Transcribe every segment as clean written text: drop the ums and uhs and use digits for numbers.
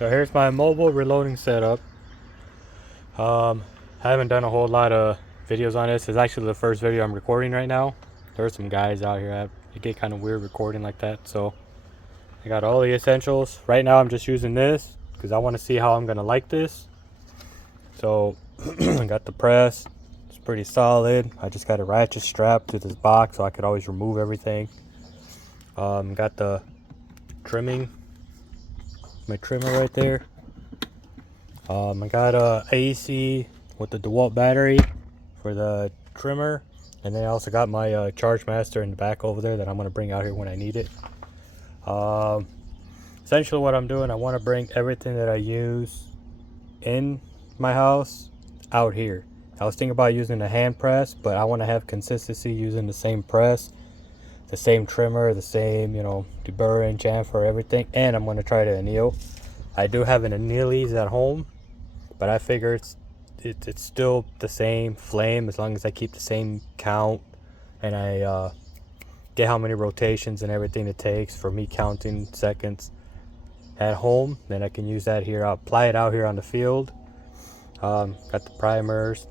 So here's my mobile reloading setup. I haven't done a whole lot of videos on this. It's actually the first video I'm recording right now. There's some guys out here it get kind of weird recording like that. So I got all the essentials. Right now I'm just using this because I want to see how I'm gonna like this. So I got the press. It's pretty solid. I just got a ratchet strap to this box so I could always remove everything. Got the trimming, my trimmer right there. I got a AEC with the DeWalt battery for the trimmer, and then I also got my Charge Master in the back over there that I'm going to bring out here when I need it. Essentially what I'm doing, I want to bring everything that I use in my house out here. I was thinking about using a hand press, but I want to have consistency using the same press, the same trimmer, the same, deburring, chamfer, everything, and I'm going to try to anneal. I do have an annealese at home, but I figure it's still the same flame as long as I keep the same count and I get how many rotations and everything it takes for me counting seconds at home. Then I can use that here. I'll apply it out here on the field. Got the primers,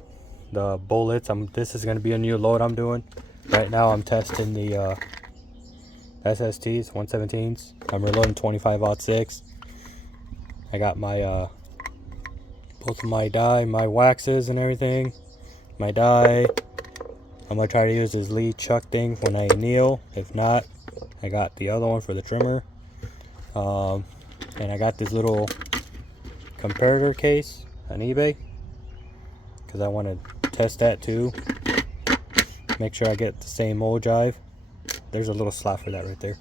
the bullets. This is going to be a new load I'm doing. Right now I'm testing the SSTs, 117s. I'm reloading 25-06. I got my both of my dye, my waxes and everything. My dye, I'm gonna try to use this Lee Chuck thing when I anneal. If not, I got the other one for the trimmer. And I got this little comparator case on eBay because I want to test that too. Make sure I get the same ogive. There's a little slot for that right there.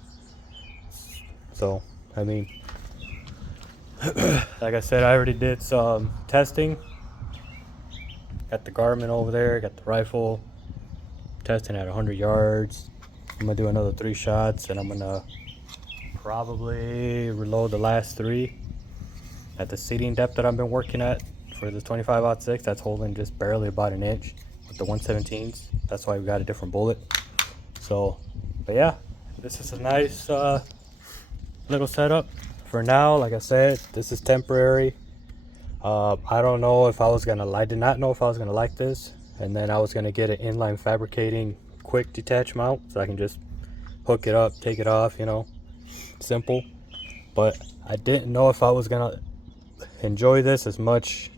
So, I mean, like I said, I already did some testing. Got the Garmin over there, got the rifle. Testing at 100 yards. I'm gonna do another 3 shots and I'm gonna probably reload the last 3 at the seating depth that I've been working at for the 25-06. That's holding just barely about an inch with the 117s. That's why we got a different bullet. So, but yeah, this is a nice little setup for now. Like I said, this is temporary. I don't know if I did not know if I was gonna like this, and then I was gonna get an inline fabricating quick detach mount so I can just hook it up, take it off, simple. But I didn't know if I was gonna enjoy this as much,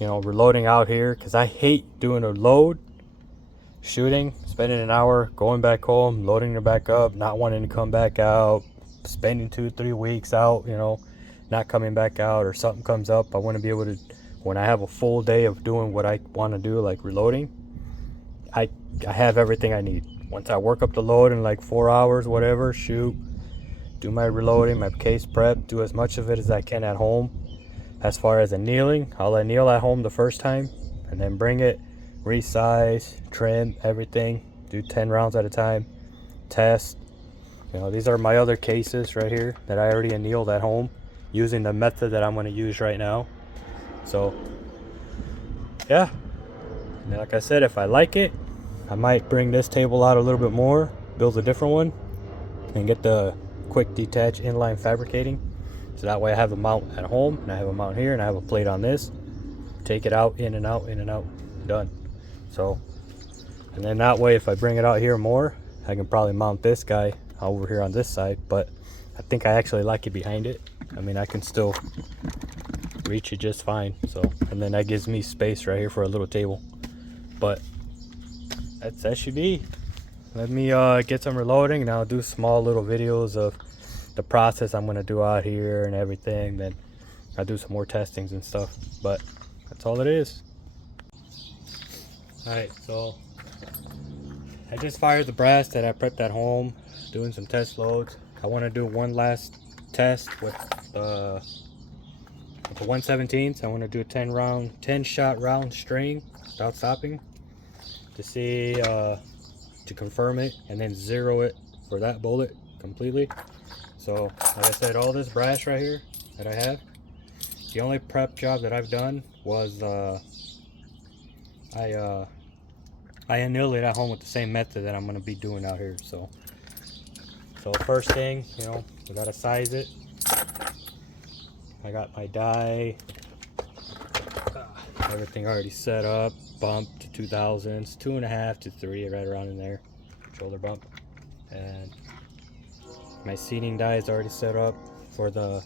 reloading out here, because I hate doing a load, shooting, spending an hour, going back home, loading it back up, not wanting to come back out, spending 2-3 weeks out, not coming back out, or something comes up. I want to be able to, when I have a full day of doing what I want to do, like reloading, I have everything I need. Once I work up the load in like 4 hours, whatever, shoot, do my reloading, my case prep, do as much of it as I can at home. As far as annealing, I'll anneal at home the first time and then bring it, resize, trim, everything, do 10 rounds at a time, test. These are my other cases right here that I already annealed at home using the method that I'm going to use right now. So yeah, and like I said, if I like it, I might bring this table out a little bit more, build a different one, and get the quick detach inline fabricating. So that way I have a mount at home, and I have a mount here, and I have a plate on this. Take it out, in and out, in and out, done. So, and then that way if I bring it out here more, I can probably mount this guy over here on this side. But I think I actually like it behind it. I mean, I can still reach it just fine. So, and then that gives me space right here for a little table. But that should be. Let me get some reloading, and I'll do small little videos of the process I'm gonna do out here and everything. Then I'll do some more testings and stuff. But that's all it is. All right, so I just fired the brass that I prepped at home, doing some test loads. I want to do one last test with the 117s. I want to do a 10 shot round string without stopping to see, to confirm it, and then zero it for that bullet completely. So like I said, all this brass right here that I have, the only prep job that I've done was I annealed it at home with the same method that I'm going to be doing out here. So first thing, we got to size it. I got my die, everything already set up, bump to 2000s, 2.5 to 3, right around in there, shoulder bump. And my seating die is already set up for the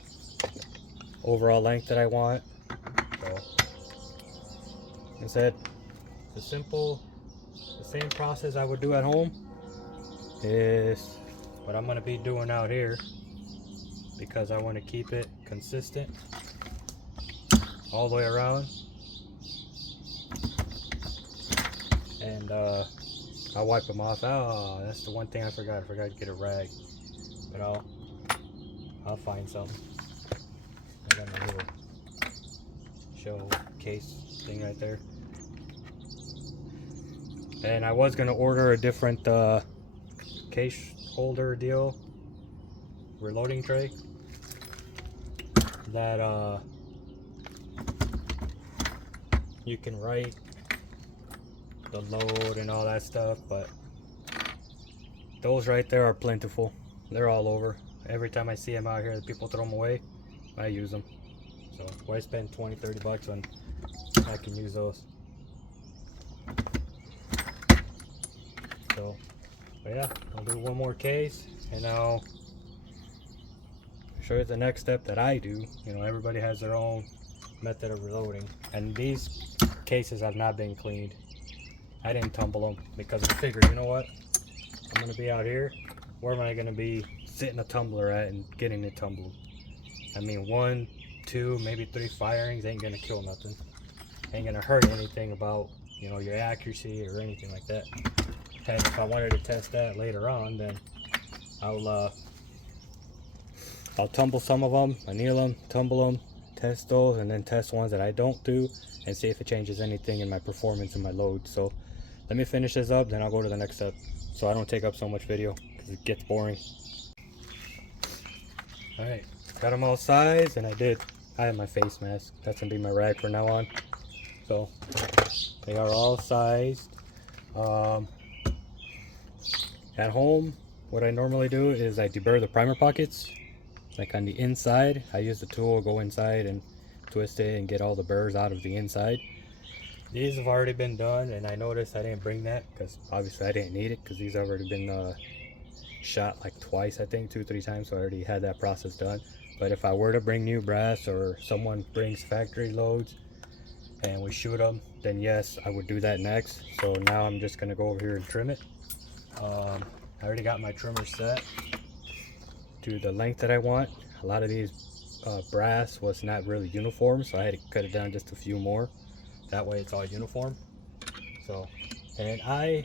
overall length that I want. So, like I said, the same process I would do at home is what I'm going to be doing out here, because I want to keep it consistent all the way around. And I'll wipe them off. Oh, that's the one thing I forgot. I forgot to get a rag, but I'll find something. I got my little show case thing right there. And I was gonna order a different case holder deal, reloading tray, that you can write the load and all that stuff, but those right there are plentiful. They're all over. Every time I see them out here, the people throw them away, I use them. So why spend 20-30 bucks when I can use those? So, but yeah, I'll do one more case, and I'll show you the next step that I do. You know, everybody has their own method of reloading, and these cases have not been cleaned. I didn't tumble them because I figured, you know what, I'm gonna be out here. Where am I gonna be sitting a tumbler at and getting it tumbled? I mean, 1, 2, maybe 3 firings ain't gonna kill nothing. Ain't gonna hurt anything about, you know, your accuracy or anything like that. And if I wanted to test that later on, then I'll tumble some of them, anneal them, tumble them, test those, and then test ones that I don't do, and see if it changes anything in my performance and my load. So let me finish this up, then I'll go to the next step, so I don't take up so much video because it gets boring. All right, got them all sized, and I have my face mask. That's gonna be my rag from now on. So they are all sized. At home, what I normally do is I deburr the primer pockets, like on the inside. I use the tool, go inside and twist it and get all the burrs out of the inside. These have already been done, and I noticed I didn't bring that because obviously I didn't need it, because these have already been shot like twice, I think 2-3 times, so I already had that process done. But if I were to bring new brass, or someone brings factory loads and we shoot them, then yes, I would do that next. So now I'm just gonna go over here and trim it. I already got my trimmer set to the length that I want. A lot of these brass was not really uniform, so I had to cut it down just a few more. That way it's all uniform. So, and I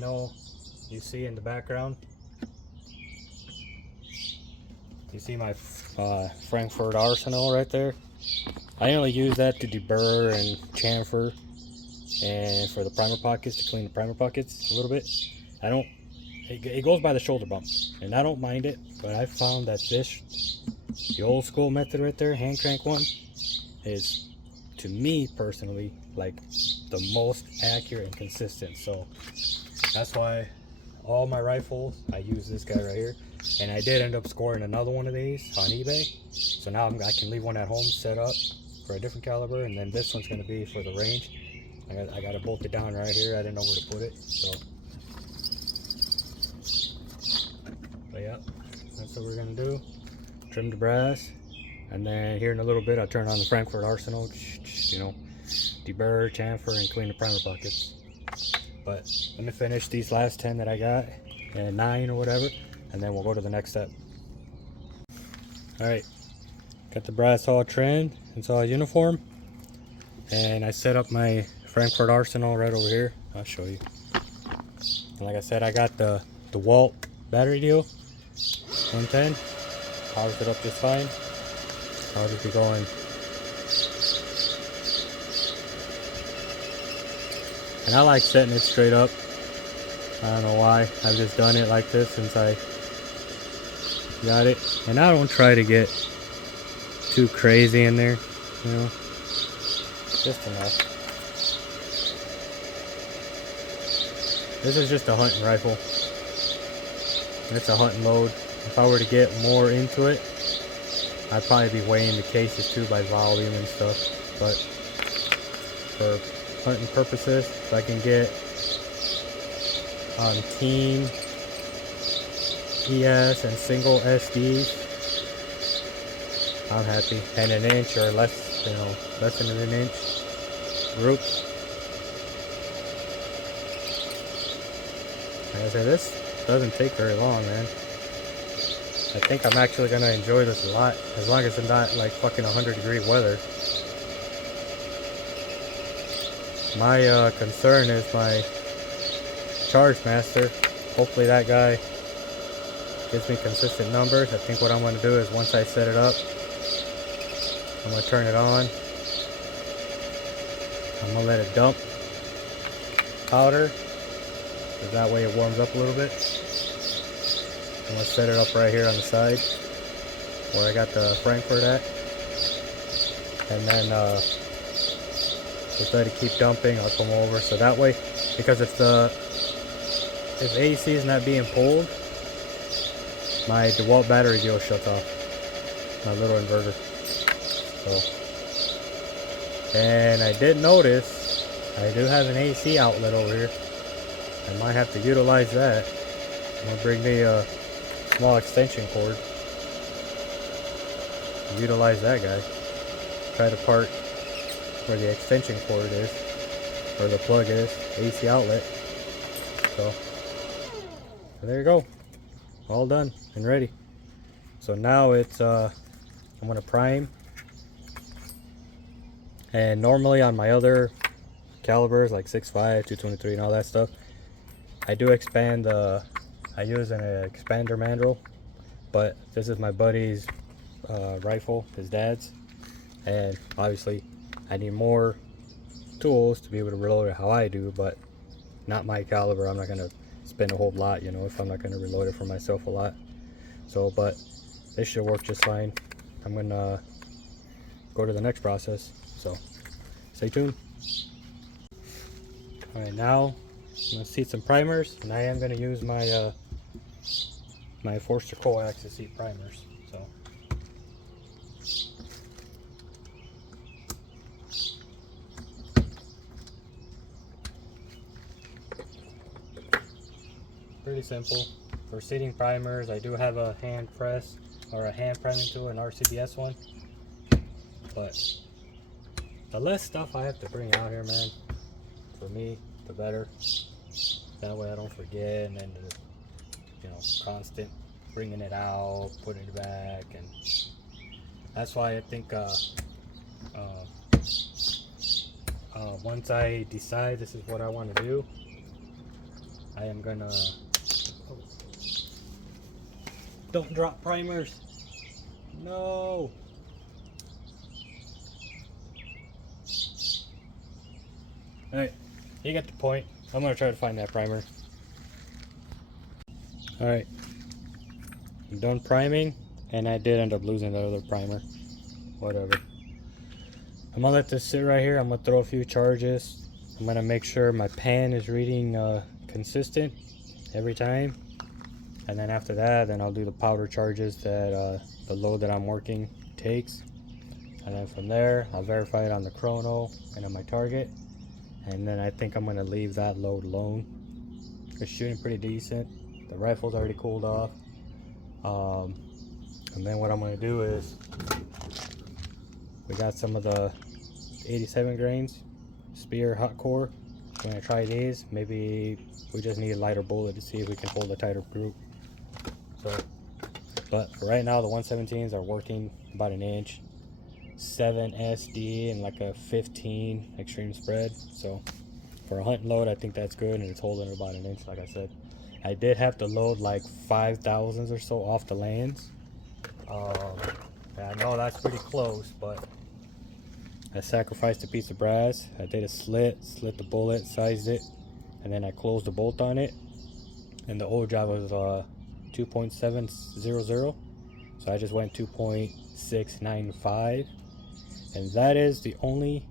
know you see in the background, you see my Frankfurt Arsenal right there. I only use that to deburr and chamfer, and for the primer pockets, to clean the primer pockets a little bit. It goes by the shoulder bump, and I don't mind it, but I found that the old school method right there, hand crank one, is, to me personally, like the most accurate and consistent. So that's why all my rifles, I use this guy right here. And I did end up scoring another one of these on eBay, so now I can leave one at home set up for a different caliber, and then this one's going to be for the range. I got it bolted down right here. I didn't know where to put it, so. But yeah, that's what we're going to do. Trim the brass, and then here in a little bit I'll turn on the Frankfurt Arsenal, you know, deburr, chamfer, and clean the primer pockets. But let me finish these last 10 that I got, and 9 or whatever, and then we'll go to the next step. Alright, got the brass all trimmed, it's all uniform, and I set up my Frankfurt Arsenal right over here. I'll show you. And like I said, I got the DeWalt battery deal, 110, powers it up just fine. I'll just be going. And I like setting it straight up. I don't know why. I've just done it like this since I got it. And I don't try to get too crazy in there, you know. Just enough. This is just a hunting rifle. It's a hunting load. If I were to get more into it, I'd probably be weighing the cases too by volume and stuff, but for hunting purposes, if I can get team ES and single SDs, I'm happy. And an inch or less, you know, less than an inch groups. Like I said, this doesn't take very long, man. I think I'm actually gonna enjoy this a lot, as long as it's not like fucking 100-degree weather. My concern is my charge master. Hopefully that guy gives me consistent numbers. I think what I'm gonna do is once I set it up, I'm gonna turn it on. I'm gonna let it dump powder, because that way it warms up a little bit. I'm gonna set it up right here on the side where I got the Frankfurt at, and then just let it keep dumping. I'll come over, so that way, because if AC is not being pulled, my DeWalt battery deal shuts off, my little inverter. So, and I did notice I do have an AC outlet over here. I might have to utilize that. I'm gonna bring me a small extension cord, utilize that guy, try the part where the extension cord is, or the plug is, AC outlet. So there you go, all done and ready. So now it's I'm gonna prime, and normally on my other calibers like 6.5, 223 and all that stuff, I do expand I use an expander mandrel, but this is my buddy's rifle, his dad's, and obviously I need more tools to be able to reload it how I do, but not my caliber. I'm not gonna spend a whole lot, you know, if I'm not gonna reload it for myself a lot. So, but this should work just fine. I'm gonna go to the next process, so stay tuned. All right, now I'm gonna seat some primers, and I am gonna use my my Forster coax to seat primers. So pretty simple. For seating primers, I do have a hand press or a hand priming tool, an RCBS one, but the less stuff I have to bring out here, man, for me, the better. That way I don't forget, and then the, you know, constant bringing it out, putting it back, and that's why I think once I decide this is what I want to do, I am gonna don't drop primers. No. Alright, you get the point. I'm gonna try to find that primer. Alright, I'm done priming, and I did end up losing the other primer. Whatever. I'm gonna let this sit right here. I'm gonna throw a few charges. I'm gonna make sure my pan is reading consistent every time, and then after that, then I'll do the powder charges that the load that I'm working takes, and then from there I'll verify it on the chrono and on my target, and then I think I'm gonna leave that load alone. It's shooting pretty decent. The rifle's already cooled off, and then what I'm gonna do is, we got some of the 87 grains Speer hot core. I'm gonna try these. Maybe we just need a lighter bullet to see if we can hold a tighter group. So, but for right now, the 117s are working about an inch, 7 SD and like a 15 extreme spread. So for a hunting load, I think that's good, and it's holding about an inch, like I said. I did have to load like 5,000s or so off the lands. I know that's pretty close, but I sacrificed a piece of brass. I did a slit the bullet, sized it, and then I closed the bolt on it. And the old job was 2.700, so I just went 2.695, and that is the only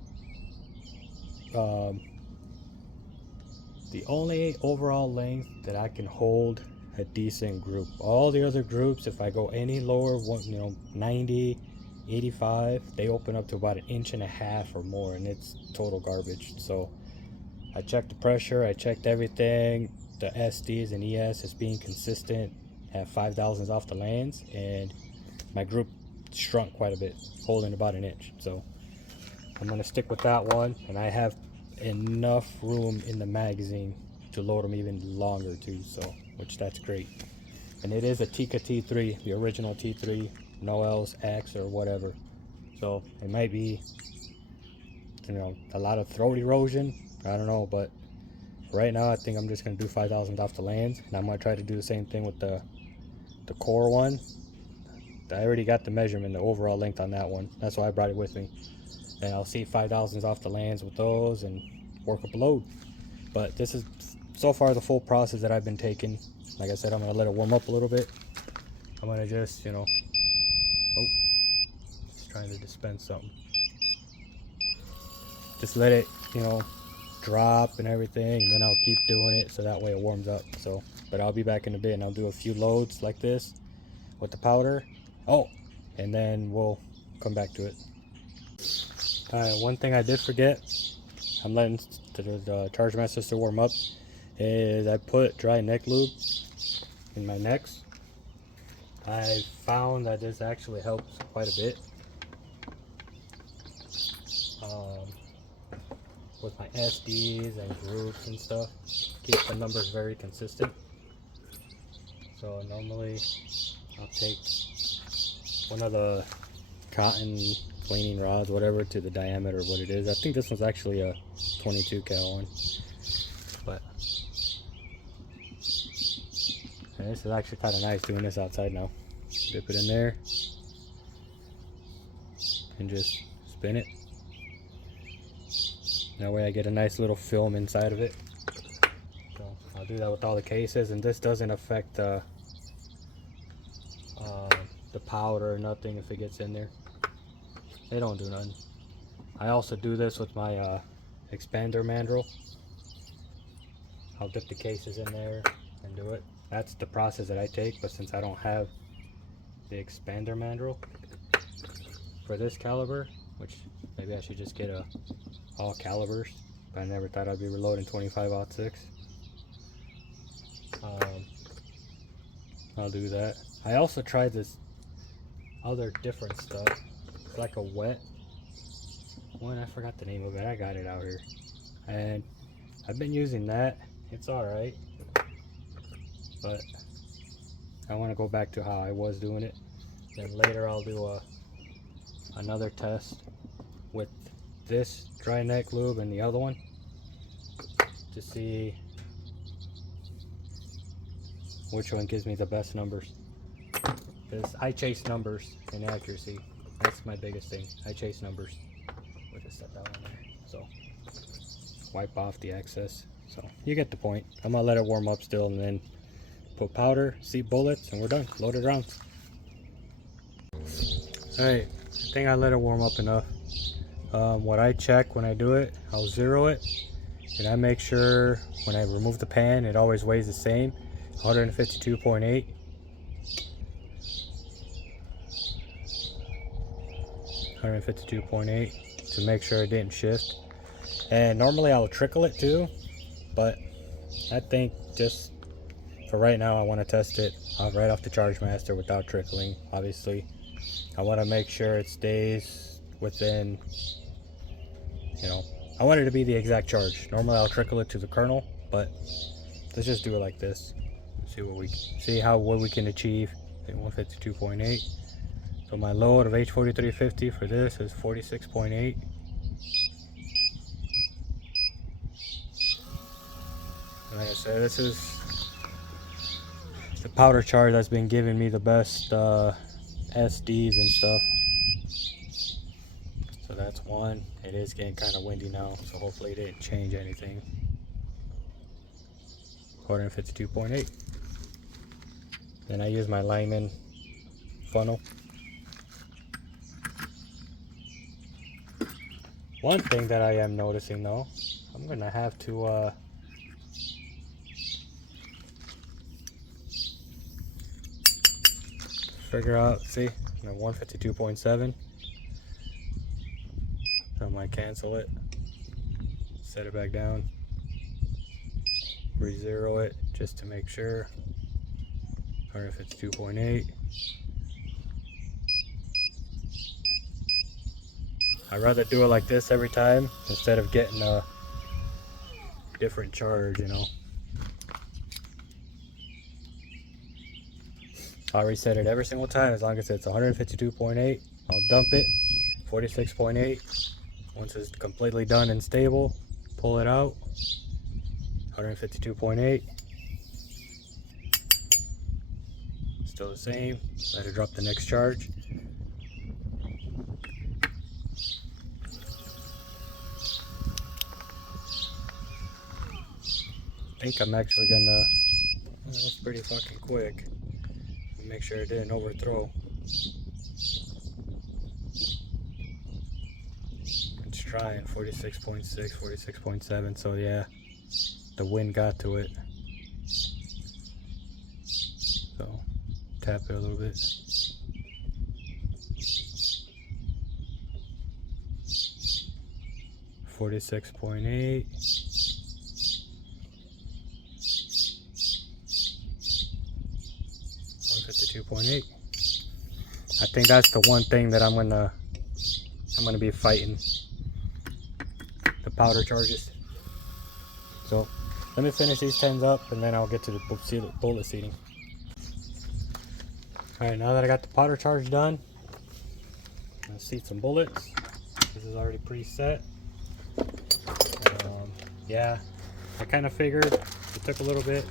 overall length that I can hold a decent group. All the other groups, if I go any lower, 90, 85, they open up to about 1.5 inches or more, and it's total garbage. So I checked the pressure, I checked everything. The SDs and ES is being consistent at 5,000s off the lands, and my group shrunk quite a bit, holding about 1 inch. So I'm gonna stick with that one, and I have enough room in the magazine to load them even longer too, so which that's great. And it is a Tikka T3, the original T3, no L's, X, or whatever. So it might be, a lot of throat erosion, I don't know, but right now I think I'm just gonna do 5,000 off the lands, and I'm gonna try to do the same thing with the core one. I already got the measurement, the overall length on that one. That's why I brought it with me. And I'll see 5,000s off the lands with those and work up a load. But this is so far the full process that I've been taking. Like I said, I'm gonna let it warm up a little bit. I'm gonna just, oh, just trying to dispense something. Just let it, drop and everything, and then I'll keep doing it so that way it warms up. So, but I'll be back in a bit, and I'll do a few loads like this with the powder. Oh, and then we'll come back to it. Alright, one thing I did forget, I'm letting the Chargemaster still warm up, is I put dry neck lube in my necks. I found that this actually helps quite a bit with my SDs and groups and stuff. Keep the numbers very consistent. So normally I'll take one of the cotton cleaning rods, whatever, to the diameter of what it is. I think this one's actually a 22 cal one, but this is actually kind of nice doing this outside now. Dip it in there and just spin it. That way I get a nice little film inside of it. So I'll do that with all the cases, and this doesn't affect the powder or nothing if it gets in there. They don't do nothing. I also do this with my expander mandrel. I'll dip the cases in there and do it. That's the process that I take, but since I don't have the expander mandrel for this caliber, which maybe I should just get all calibers, but I never thought I'd be reloading 25-06. I'll do that. I also tried this other different stuff. It's like a wet one, I forgot the name of it. I got it out here, and I've been using that. It's alright, but I want to go back to how I was doing it. Then later I'll do another test with this dry neck lube and the other one to see which one gives me the best numbers, because I chase numbers and accuracy. That's my biggest thing. I chase numbers. We'll just set that one there. So wipe off the excess. So you get the point. I'm gonna let it warm up still, and then put powder, seat bullets, and we're done. Loaded rounds. Alright, I think I let it warm up enough. What I check when I do it, I'll zero it, and I make sure when I remove the pan, it always weighs the same, 152.8. 152.8 to make sure it didn't shift. And normally I'll trickle it too, but I think just for right now I want to test it right off the Chargemaster without trickling. Obviously I want to make sure it stays within, I want it to be the exact charge. Normally I'll trickle it to the kernel, but let's just do it like this. See what we can achieve at 152.8. So my load of H4350 for this is 46.8. Like I said, this is the powder charge that's been giving me the best SDs and stuff. So that's one. It is getting kind of windy now, so hopefully it didn't change anything. 152.8. Then I use my Lyman funnel. One thing that I am noticing though, I'm gonna have to figure out, see, I'm at 152.7. I might cancel it, set it back down, re-zero it just to make sure. 152.8. I'd rather do it like this every time instead of getting a different charge, you know. I'll reset it every single time as long as it's 152.8. I'll dump it, 46.8. Once it's completely done and stable, pull it out, 152.8. Still the same, let it drop the next charge. I think I'm actually gonna, that was pretty fucking quick. Make sure it didn't overthrow. It's trying 46.6, 46.7, so yeah, the wind got to it. So tap it a little bit. $46.8. 152.8. I think that's the one thing that I'm gonna be fighting, the powder charges. So let me finish these 10s up and then I'll get to the bullet seating. Alright, now that I got the powder charge done, I'll seat some bullets. This is already preset. Yeah, I kind of figured it took a little bit,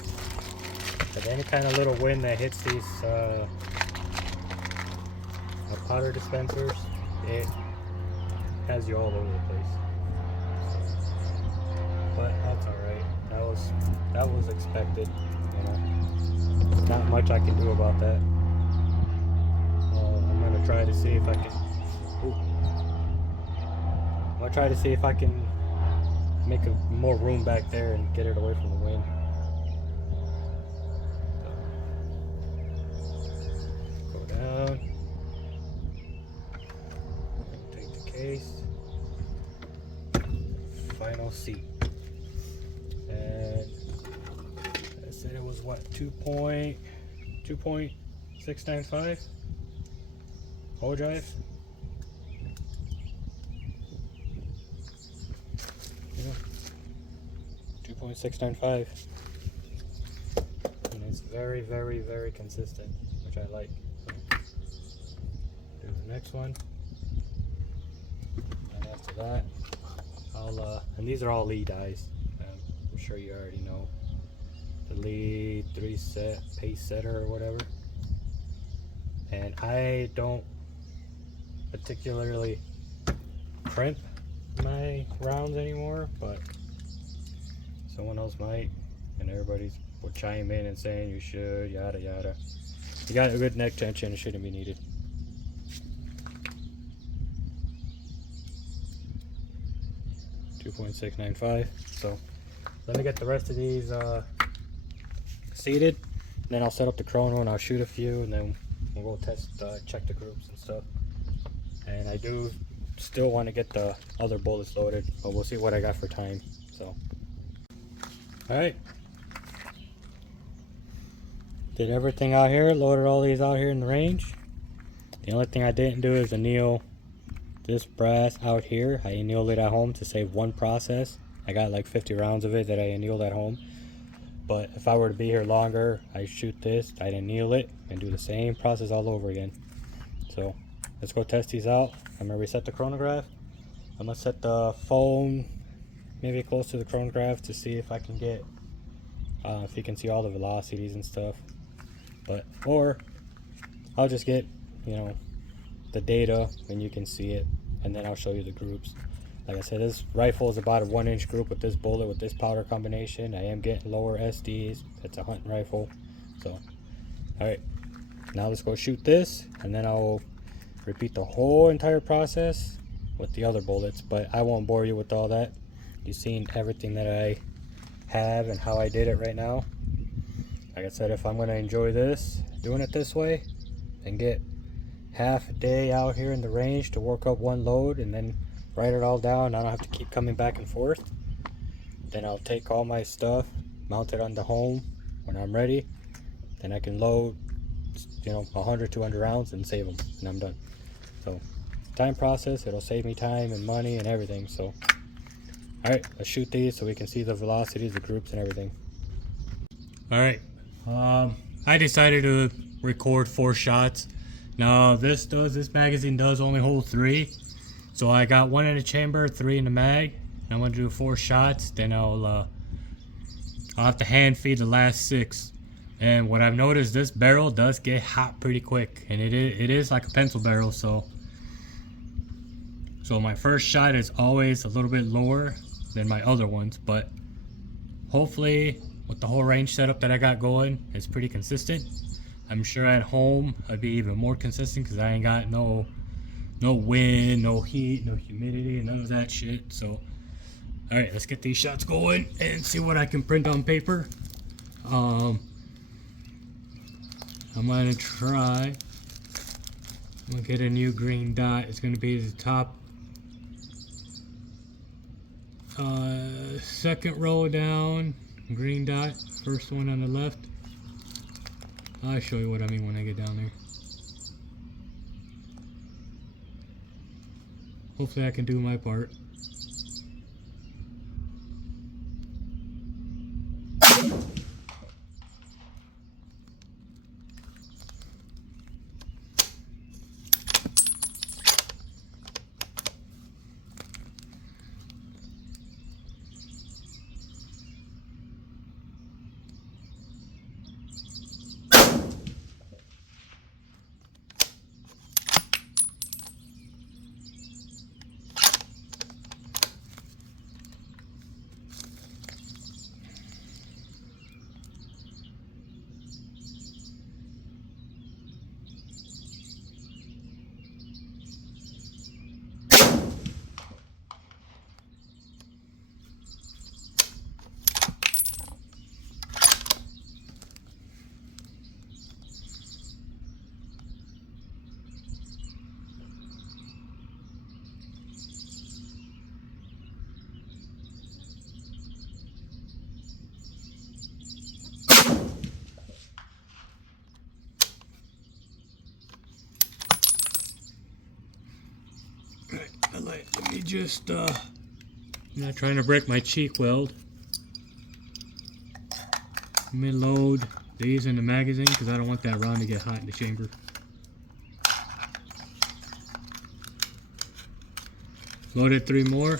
but any kind of little wind that hits these powder dispensers, it has you all over the place. But that's alright. That was expected, you know. Not much I can do about that. I'm gonna try to see if I can. I'm gonna try to see if I can make more room back there and get it away from the wind. Go down. Take the case. Final seat. And I said it was what, 2.695 overdrive. 2.695, and it's very, very, very consistent, which I like. So, do the next one, and after that, I'll and these are all Lee dies. I'm sure you already know the Lee 3-set pace setter or whatever. And I don't particularly crimp my rounds anymore, but someone else might, and everybody will chime in and saying you should, yada yada. You got a good neck tension, it shouldn't be needed. .695. So let me get the rest of these seated, and then I'll set up the chrono and I'll shoot a few, and then we'll go test, check the groups and stuff. And I do still want to get the other bullets loaded, but we'll see what I got for time. So alright, did everything out here, loaded all these out here in the range. The only thing I didn't do is anneal this brass out here. I annealed it at home to save one process. I got like 50 rounds of it that I annealed at home, but if I were to be here longer, I shoot this, I'd anneal it and do the same process all over again. So let's go test these out. I'm gonna reset the chronograph. I'm gonna set the phone maybe close to the chronograph to see if I can get if you can see all the velocities and stuff, but or I'll just get, you know, the data and you can see it, and then I'll show you the groups. Like I said, this rifle is about a 1-inch group with this bullet, with this powder combination. I am getting lower SDs. It's a hunting rifle. So alright, now let's go shoot this, and then I'll repeat the whole entire process with the other bullets, but I won't bore you with all that. You've seen everything that I have and how I did it right now. Like I said, if I'm going to enjoy this, doing it this way, and get half a day out here in the range to work up one load and then write it all down. I don't have to keep coming back and forth. Then I'll take all my stuff, mount it on the home when I'm ready. Then I can load, 100, 200 rounds and save them, and I'm done. So, time process, it'll save me time and money and everything. So, alright, let's shoot these so we can see the velocities, the groups, and everything. Alright, I decided to record 4 shots. Now, this magazine does only hold 3. So I got 1 in the chamber, 3 in the mag. I'm gonna do 4 shots, then I'll have to hand feed the last 6. And what I've noticed, this barrel does get hot pretty quick, and it is like a pencil barrel. So my first shot is always a little bit lower than my other ones, but hopefully with the whole range setup that I got going, it's pretty consistent. I'm sure at home I'd be even more consistent because I ain't got no wind, no heat, no humidity, none of that shit. So alright, let's get these shots going and see what I can print on paper. I'm gonna get a new green dot. It's gonna be the top second row down, green dot, first one on the left. I'll show you what I mean when I get down there. Hopefully I can do my part. Let me just, I'm not trying to break my cheek weld. Let me load these in the magazine because I don't want that round to get hot in the chamber. Loaded 3 more.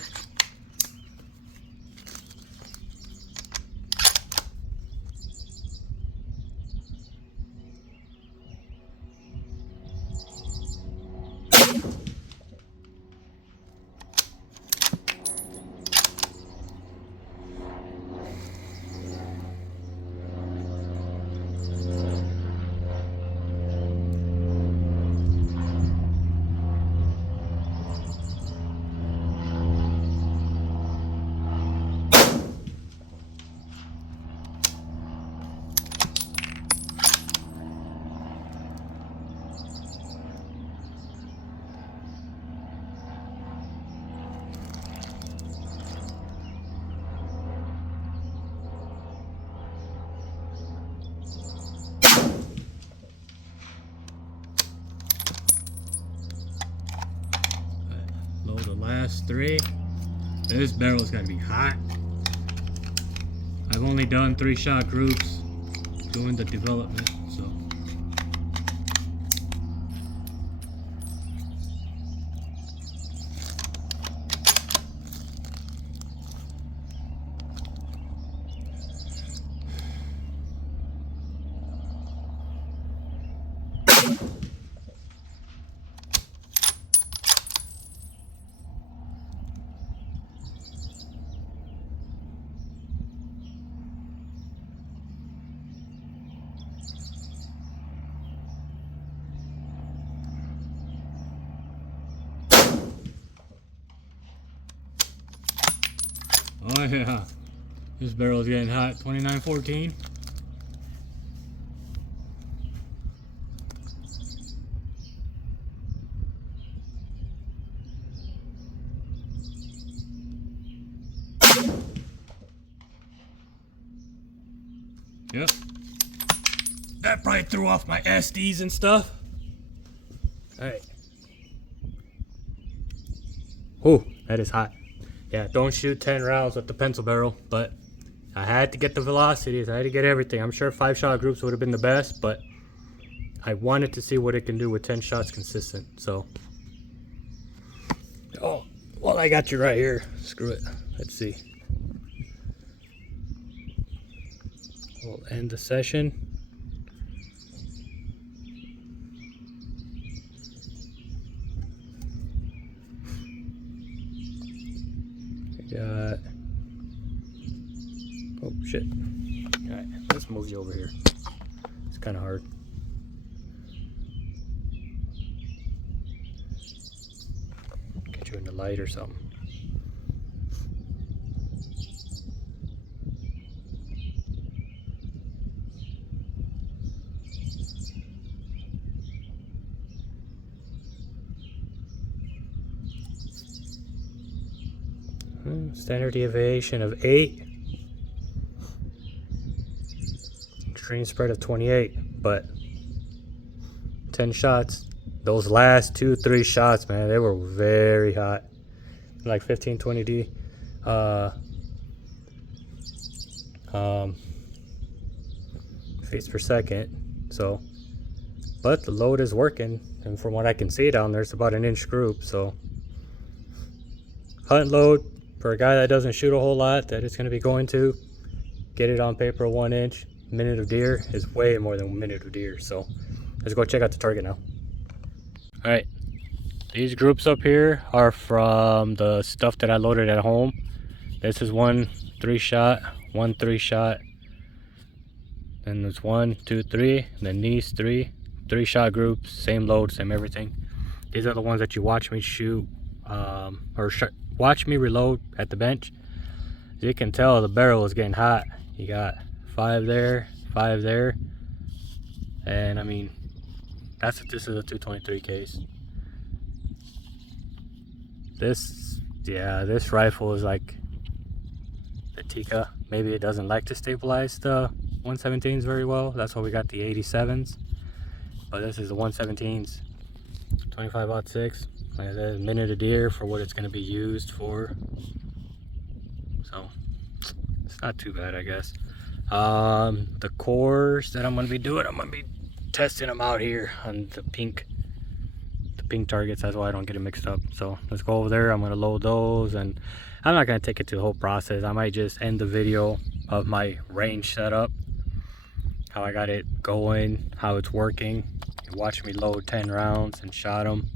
Load the last 3. This barrel's gotta be hot. I've only done 3-shot groups doing the development, so. Oh yeah, this barrel is getting hot. 2914. Yep. That probably threw off my SDs and stuff. Alright. Oh, that is hot. Yeah, don't shoot 10 rounds with the pencil barrel, but I had to get the velocities. I had to get everything. I'm sure 5-shot groups would have been the best, but I wanted to see what it can do with 10 shots consistent, so. Oh, well, I got you right here. Screw it. Let's see. We'll end the session. Got, oh shit. Alright, let's move you over here. It's kind of hard. Get you in the light or something. Standard deviation of 8. Extreme spread of 28. But 10 shots. Those last 2-3 shots, man, they were very hot. Like 15-20 feet per second. So, but the load is working, and from what I can see down there, it's about an inch group. So, hunt load for a guy that doesn't shoot a whole lot, that it's going to be going to get it on paper 1 inch. Minute of deer is way more than a minute of deer. So let's go check out the target now. All right, these groups up here are from the stuff that I loaded at home. This is 1 3-shot, 1 3-shot, then there's 1 2 3, and then these 3-shot groups, same load, same everything. These are the ones that you watch me shoot watch me reload at the bench. As you can tell, the barrel is getting hot. You got 5 there, 5 there, and I mean, this is a 223 case. This rifle is like the Tikka. Maybe it doesn't like to stabilize the 117s very well. That's why we got the 87s. But this is the 117s, 25-06. Like I said, a minute of deer for what it's going to be used for. So it's not too bad, I guess. The cores that I'm going to be doing, I'm going to be testing them out here on the pink targets. That's why I don't get it mixed up. So let's go over there. I'm going to load those, and I'm not going to take it to the whole process. I might just end the video of my range setup, how I got it going, how it's working. You watch me load 10 rounds and shot them.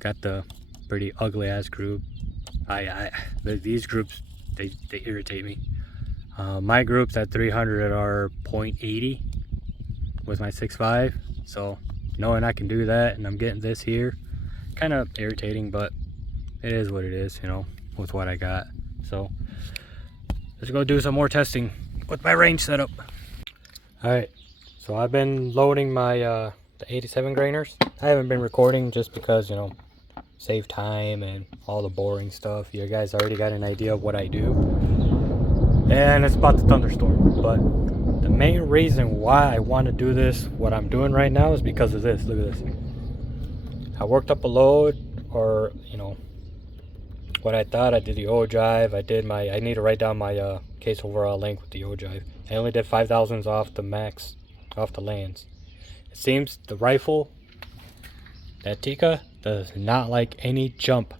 Got the pretty ugly ass group. These groups, they irritate me. My groups at 300 are 0.80 with my 6.5. So knowing I can do that and I'm getting this here, kind of irritating, but it is what it is, you know, with what I got. So let's go do some more testing with my range setup. All right, so I've been loading my the 87 grainers. I haven't been recording just because, you know, save time and all the boring stuff. You guys already got an idea of what I do, and it's about the thunderstorm. But the main reason why I want to do this, what I'm doing right now, is because of this. Look at this. I worked up a load, or you know what I thought. I did the O-Drive. I need to write down my case overall length with the O-Drive. I only did 5,000s off the max, off the lands. It seems the rifle, that Tikka, does not like any jump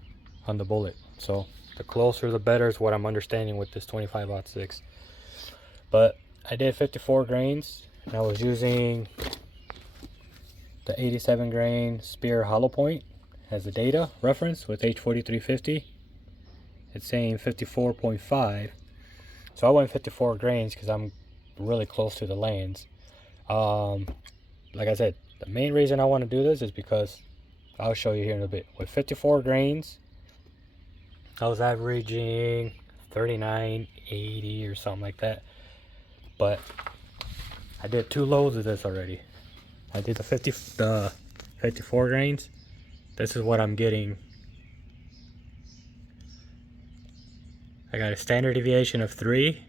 on the bullet. So the closer the better is what I'm understanding with this 25-06. But I did 54 grains, and I was using the 87 grain Speer hollow point as a data reference with H4350. It's saying 54.5. So I went 54 grains because I'm really close to the lands. Like I said, the main reason I want to do this is because I'll show you here in a bit. With 54 grains, I was averaging 39.80 or something like that. But I did 2 loads of this already. I did the 54 grains. This is what I'm getting. I got a standard deviation of 3.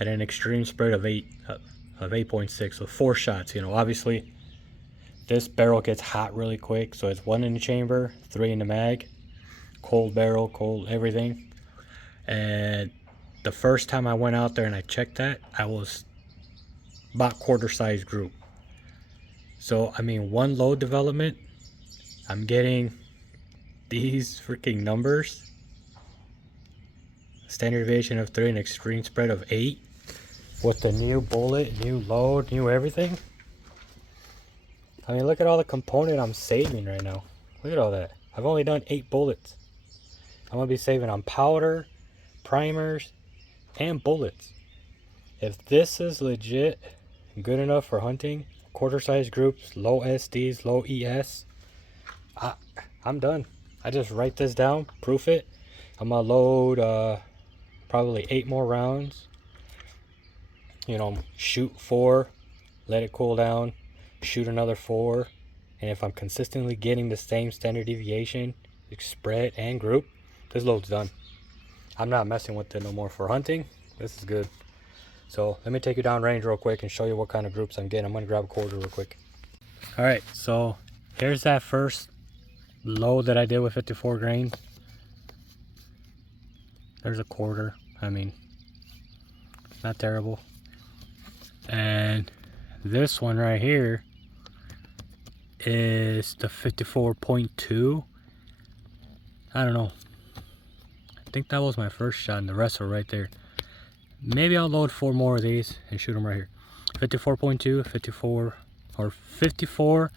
at an extreme spread of 8.6, so 4 shots. You know, obviously this barrel gets hot really quick, so it's 1 in the chamber, 3 in the mag, cold barrel, cold everything. And the first time I went out there and I checked that, I was about quarter size group. So I mean, one load development, I'm getting these freaking numbers. Standard deviation of 3 and extreme spread of 8 with the new bullet, new load, new everything. I mean, look at all the component I'm saving right now. Look at all that. I've only done 8 bullets. I'm gonna be saving on powder, primers, and bullets. If this is legit good enough for hunting, quarter size groups, low SDs, low ES, I'm done. I just write this down, proof it. I'm gonna load probably 8 more rounds. You know, shoot 4, let it cool down, shoot another 4, and if I'm consistently getting the same standard deviation, spread, and group, this load's done. I'm not messing with it no more for hunting. This is good. So let me take you down range real quick and show you what kind of groups I'm getting. I'm gonna grab a quarter real quick. All right, so here's that first load that I did with 54 grain. There's a quarter. I mean, not terrible. And this one right here is the 54.2. I don't know. I think that was my first shot and the rest are right there. Maybe I'll load 4 more of these and shoot them right here. 54.2, 54, or 54,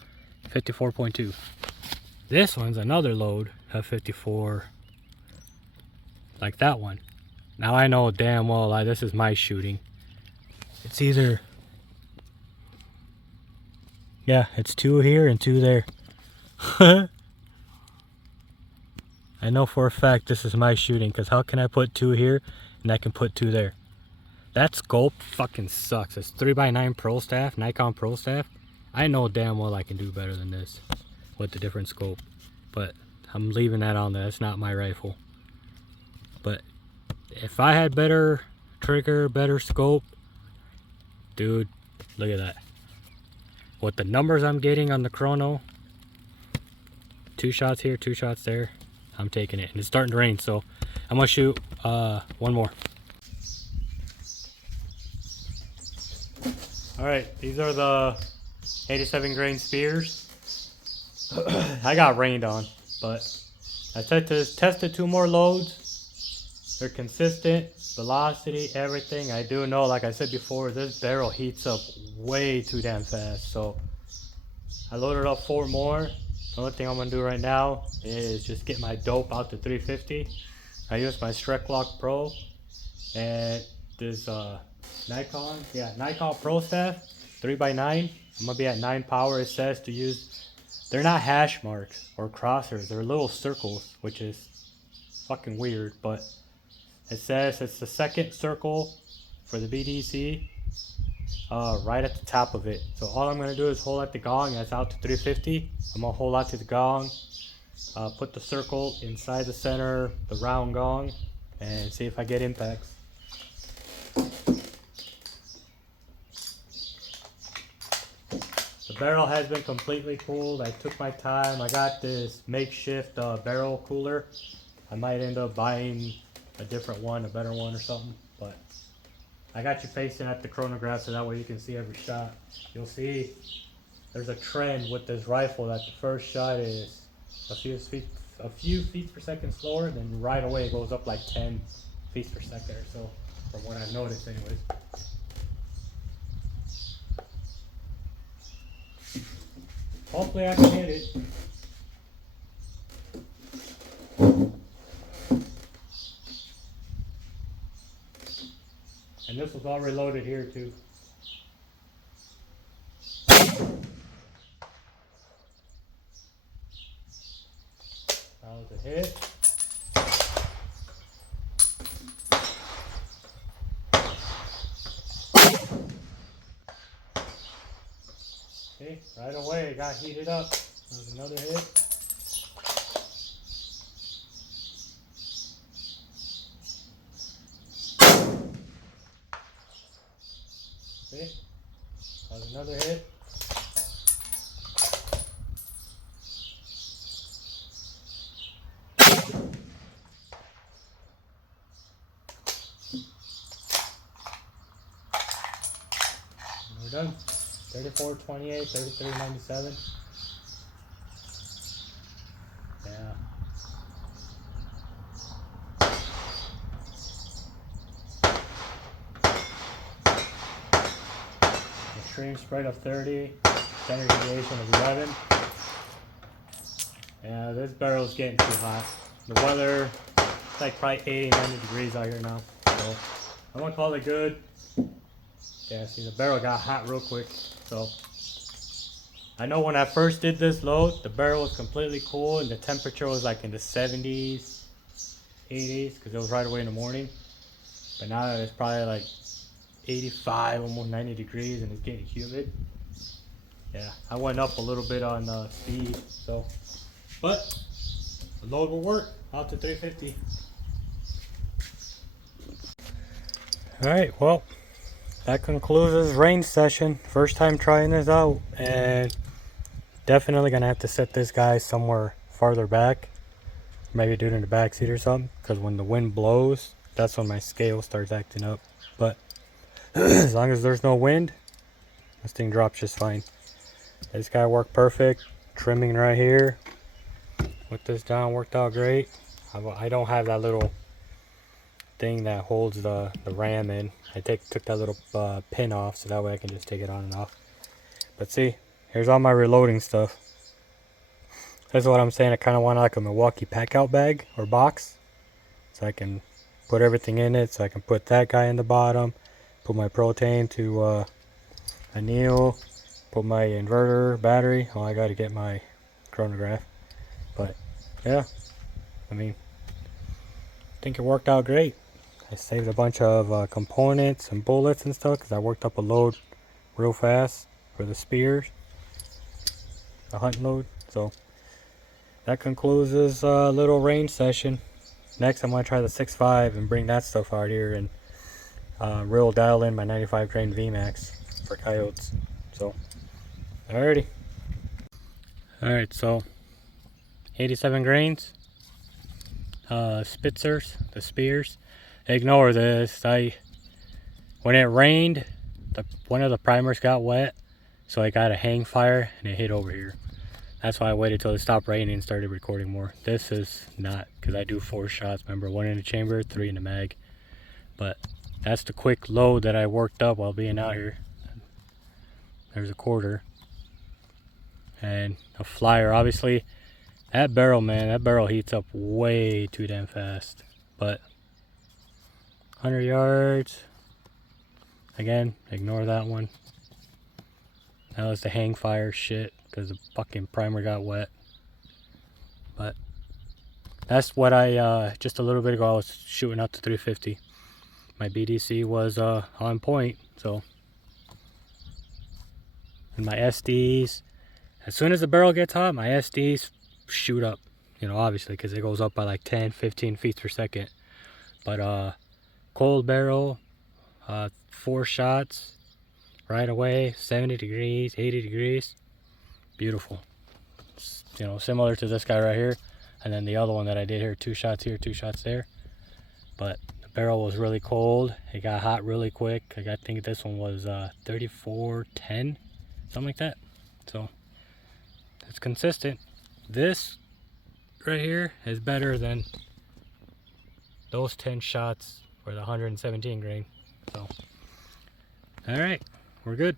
54.2. This one's another load of 54, like that one. Now I know damn well like this is my shooting. It's either, yeah, it's 2 here and 2 there. I know for a fact this is my shooting, because how can I put 2 here and I can put 2 there? That scope fucking sucks. It's 3x9 Pro Staff, Nikon Pro Staff. I know damn well I can do better than this with the different scope, but I'm leaving that on there. It's not my rifle. But if I had better trigger, better scope, dude, look at that. With the numbers I'm getting on the chrono, 2 shots here, 2 shots there, I'm taking it. And it's starting to rain, so I'm gonna shoot 1 more. All right, these are the 87 grain spears. I got rained on, but I tested 2 more loads. They're consistent, velocity, everything. I do know, like I said before, this barrel heats up way too damn fast. So I loaded up 4 more. The only thing I'm gonna do right now is just get my dope out to 350. I use my Streklock Pro and this Nikon Pro Staff 3x9. I'm gonna be at 9 power. It says to use, they're not hash marks or crossers, they're little circles, which is fucking weird, but it says it's the second circle for the BDC, right at the top of it. So all I'm gonna do is hold at the gong. That's out to 350. I'm gonna hold out to the gong, put the circle inside the center, the round gong, and see if I get impacts. The barrel has been completely cooled. I took my time. I got this makeshift barrel cooler. I might end up buying a different one, a better one or something, but I got you facing at the chronograph so that way you can see every shot. You'll see there's a trend with this rifle that the first shot is a few feet per second slower, then right away it goes up like 10 feet per second or so, from what I've noticed anyways. Hopefully I can hit it. And this was all reloaded here too. That was a hit. Okay, right away it got heated up. That was another hit. we're done. 34.28, 33.97. Yeah. Extreme spread of 30, standard deviation of 11. Yeah, this barrel's getting too hot. The weather, it's like probably 80, 90 degrees out here now. So I'm gonna call it good. Yeah, see the barrel got hot real quick. So I know when I first did this load, the barrel was completely cool and the temperature was like in the 70s, 80s, because it was right away in the morning. But now it's probably like 85, almost 90 degrees, and it's getting humid. Yeah, I went up a little bit on speed, so, but the load will work out to 350. All right, well, that concludes this range session. First time trying this out, and definitely gonna have to set this guy somewhere farther back. Maybe do it in the back seat or something, because when the wind blows, that's when my scale starts acting up. But as long as there's no wind, this thing drops just fine. This guy worked perfect. Trimming right here. With this down, worked out great. I don't have that little thing that holds the ram in. I took that little pin off, so that way I can just take it on and off. But see, here's all my reloading stuff. That's what I'm saying. I kind of want like a Milwaukee pack-out bag or box, so I can put everything in it. So I can put that guy in the bottom, put my Protain to anneal, put my inverter battery. Oh, I got to get my chronograph. But yeah, I mean, I think it worked out great. I saved a bunch of components and bullets and stuff because I worked up a load real fast for the spears, the hunt load. So that concludes this little range session. Next, I'm going to try the 6.5 and bring that stuff out here and real dial in my 95 grain VMAX for coyotes. So, alrighty. Alright, so 87 grains. Spitzers, the spears. Ignore this. When it rained, one of the primers got wet, so I got a hang fire and it hit over here. That's why I waited till it stopped raining and started recording more. This is not, because I do 4 shots, remember, 1 in the chamber, 3 in the mag. But that's the quick load that I worked up while being out here. There's a quarter. And a flyer. Obviously, that barrel, man, that barrel heats up way too damn fast. But 100 yards. Again, ignore that one. That was the hang fire shit because the fucking primer got wet. But that's what I just a little bit ago I was shooting up to 350. My BDC was on point, so. And my SDs, as soon as the barrel gets hot, my SDs shoot up, you know, obviously because it goes up by like 10-15 feet per second. But cold barrel, 4 shots right away, 70 degrees, 80 degrees, beautiful. It's, you know, similar to this guy right here, and then the other one that I did here, 2 shots here, 2 shots there. But the barrel was really cold. It got hot really quick. I think this one was 3410, something like that. So it's consistent. This right here is better than those 10 shots for the 117 grain. So all right, we're good.